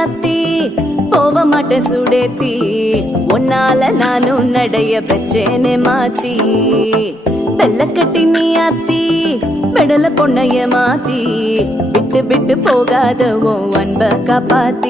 ராசாத்தி போக மாட்டேன் சுடேத்தி உன்னால நானும் நடைய பெற்றேனே மாத்தி வெள்ள கட்டி நீ ஆத்தி பெடல பொண்ணைய மாத்தி விட்டு விட்டு போகாத உன் அன்ப காப்பாத்தி